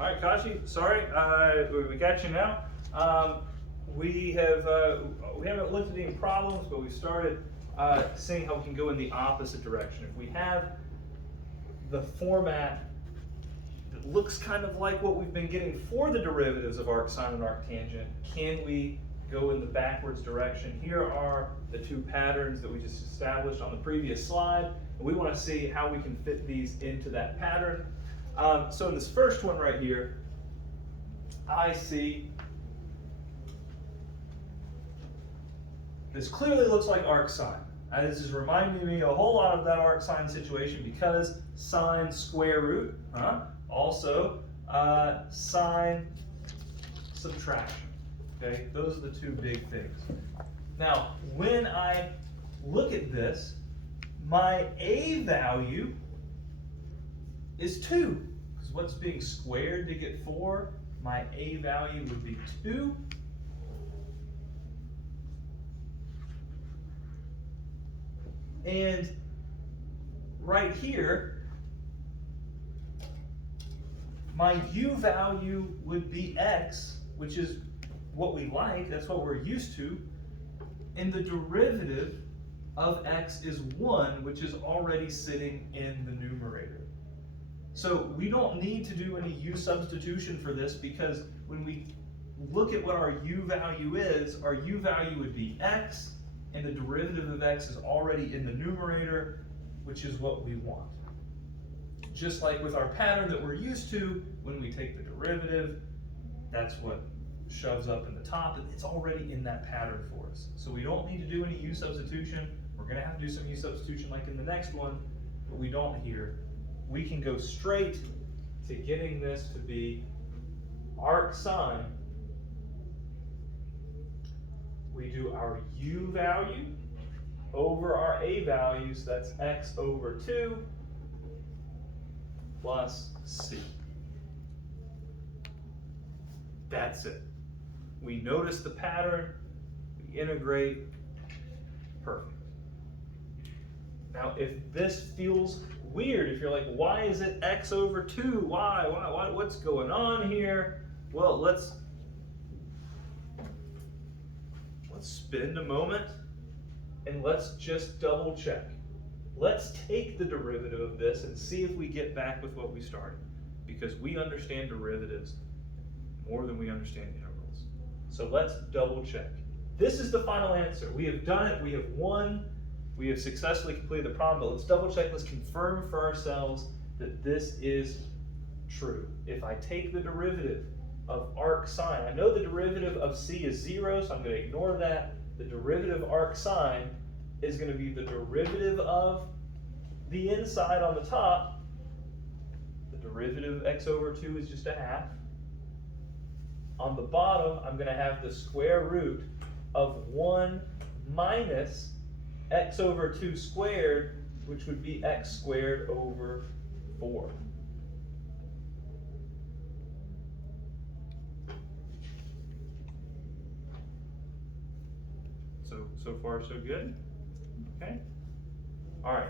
All right, Kashi, sorry, we got you now. We haven't looked at any problems, but we started seeing how we can go in the opposite direction. If we have the format that looks kind of like what we've been getting for the derivatives of arcsine and arctangent, can we go in the backwards direction? Here are the two patterns that we just established on the previous slide. And we want to see how we can fit these into that pattern. So in this first one right here, I see this clearly looks like arcsine. This is reminding me a whole lot of that arcsine situation because sine square root, also sine subtraction. Okay, those are the two big things. Now, when I look at this, my a value is 2. Because what's being squared to get 4? My a value would be 2. And right here, my u value would be x, which is what we like, that's what we're used to. And the derivative of x is 1, which is already sitting in the numerator. So we don't need to do any u substitution for this because when we look at what our u value is, our u value would be x, and the derivative of x is already in the numerator, which is what we want. Just like with our pattern that we're used to, when we take the derivative, that's what shoves up in the top. It's already in that pattern for us. So we don't need to do any u substitution. We're going to have to do some u substitution like in the next one, but we don't here. We can go straight to getting this to be arcsine. We do our u value over our a value, so that's x over 2 plus c. That's it. We notice the pattern, we integrate, perfect. Now, if this feels weird, if you're like, why is it x over 2? Why? What's going on here? Well, let's spend a moment and let's just double check. Let's take the derivative of this and see if we get back with what we started, because we understand derivatives more than we understand integrals. So let's double check. This is the final answer. We have done it, we have won, we have successfully completed the problem, but let's double check, let's confirm for ourselves that this is true. If I take the derivative of arcsine, I know the derivative of c is 0, so I'm going to ignore that. The derivative of arcsine is going to be the derivative of the inside on the top. The derivative of x over 2 is just a half. On the bottom, I'm going to have the square root of 1 minus x over 2 squared, which would be x squared over 4. So far so good? Okay. All right.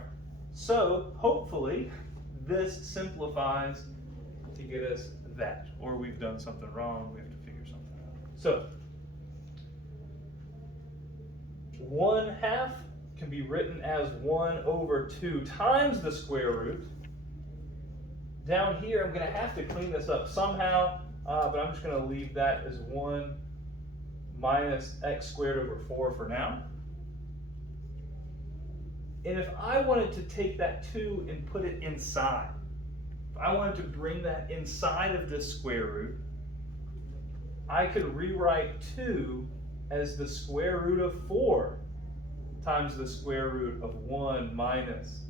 So hopefully this simplifies to get us that, or we've done something wrong, we have to figure something out. So 1/2 can be written as 1 over 2 times the square root. Down here, I'm going to have to clean this up somehow, but I'm just going to leave that as 1 minus x squared over 4 for now. And if I wanted to take that 2 and put it inside, if I wanted to bring that inside of this square root, I could rewrite 2 as the square root of 4 times the square root of 1 minus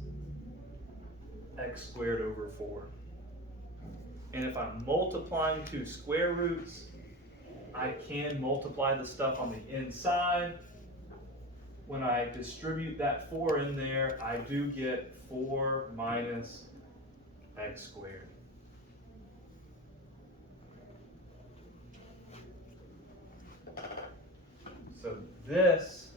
x squared over 4. And if I'm multiplying two square roots, I can multiply the stuff on the inside. When I distribute that 4 in there, I do get 4 minus x squared. So this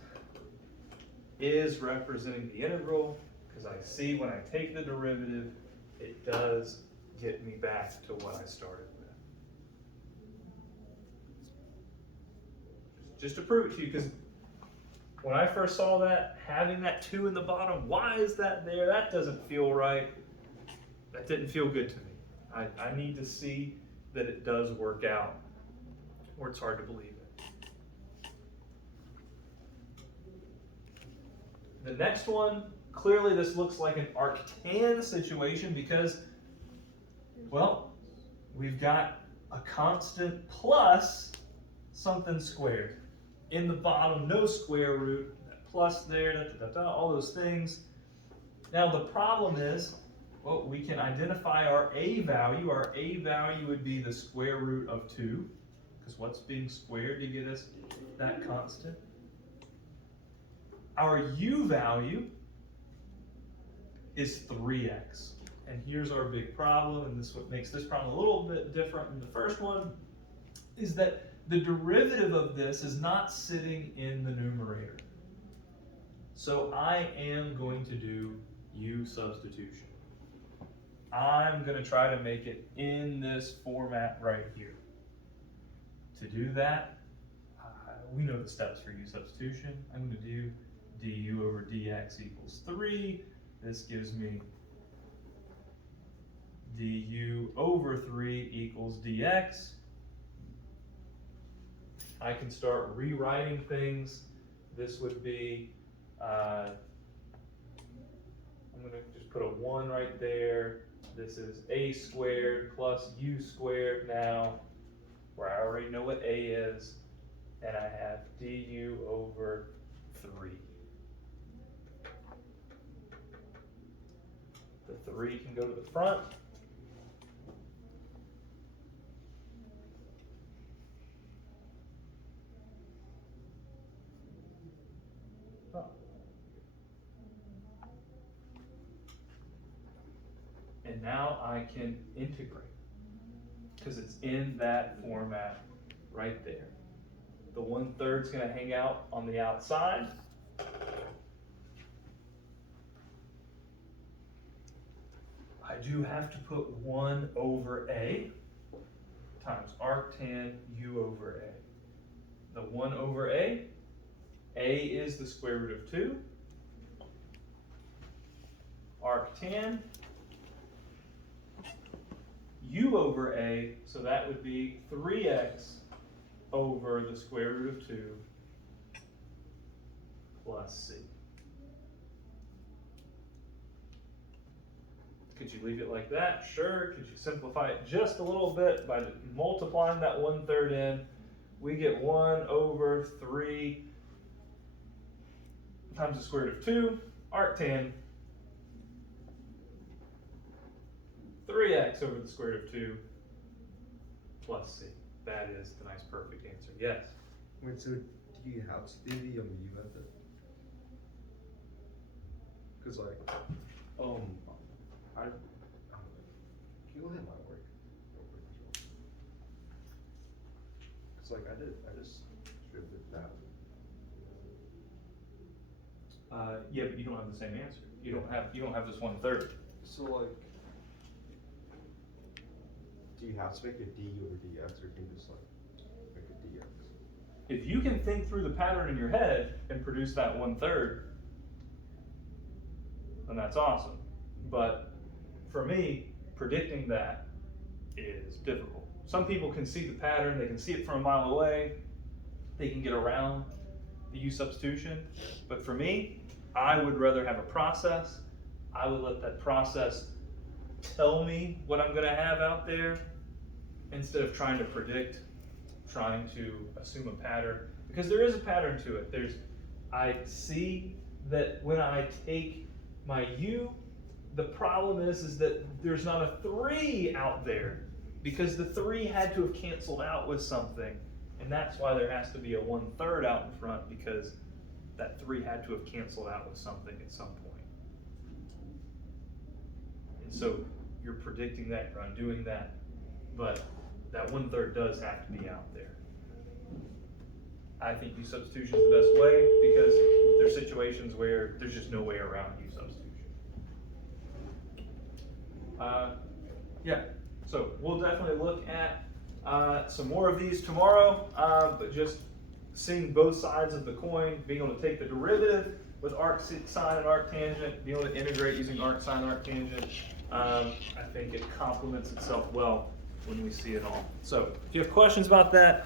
is representing the integral, because I see when I take the derivative, it does get me back to what I started with. just to prove it to you, because when I first saw that, having that 2 in the bottom, why is that there? That doesn't feel right. That didn't feel good to me. I need to see that it does work out, or it's hard to believe it. The next one, clearly this looks like an arctan situation because, well, we've got a constant plus something squared. In the bottom, no square root, that plus there, all those things. Now the problem is, well, we can identify our a value. Our a value would be the square root of 2, because what's being squared to get us that constant? Our u value is 3x. And here's our big problem, and this is what makes this problem a little bit different than the first one, is that the derivative of this is not sitting in the numerator. So I am going to do u substitution. I'm going to try to make it in this format right here. To do that, we know the steps for u substitution. I'm going to do du over dx equals 3. This gives me du over 3 equals dx. I can start rewriting things. This would be, I'm going to just put a 1 right there. This is a squared plus u squared now, where I already know what a is, and I have du over 3. The 3 can go to the front. And now I can integrate, because it's in that format right there. The 1/3 is going to hang out on the outside. I do have to put 1 over a times arctan u over a. The 1 over a is the square root of 2. Arctan u over a, so that would be 3x over the square root of 2 plus c. Could you leave it like that? Sure. Could you simplify it just a little bit by multiplying that 1/3 in? We get 1 over 3 times the square root of 2, arctan 3x over the square root of 2 plus c. That is the nice perfect answer. Yes? Wait, so do you have to do the u method? Because like, I don't know. Can you go ahead and my work real quick as well? Because like I just stripped it that. Yeah, but you don't have the same answer. You don't have this 1/3. So like, do you have to make a d over dx, or can you just like make a dx? If you can think through the pattern in your head and produce that 1/3, then that's awesome. But for me, predicting that is difficult. Some people can see the pattern, they can see it from a mile away, they can get around the u substitution. But for me, I would rather have a process. I would let that process tell me what I'm going to have out there instead of trying to predict, trying to assume a pattern, because there is a pattern to it. I see that when I take my u, the problem is that there's not a 3 out there, because the 3 had to have canceled out with something, and that's why there has to be a 1/3 out in front, because that 3 had to have canceled out with something at some point. And so you're predicting that, you're undoing that, but that 1/3 does have to be out there. I think u substitution is the best way, because there's situations where there's just no way around u substitution. Yeah, so we'll definitely look at some more of these tomorrow, but just seeing both sides of the coin, being able to take the derivative with arc sine and arc tangent, being able to integrate using arc sine, arc tangent, I think it complements itself well when we see it all. So if you have questions about that,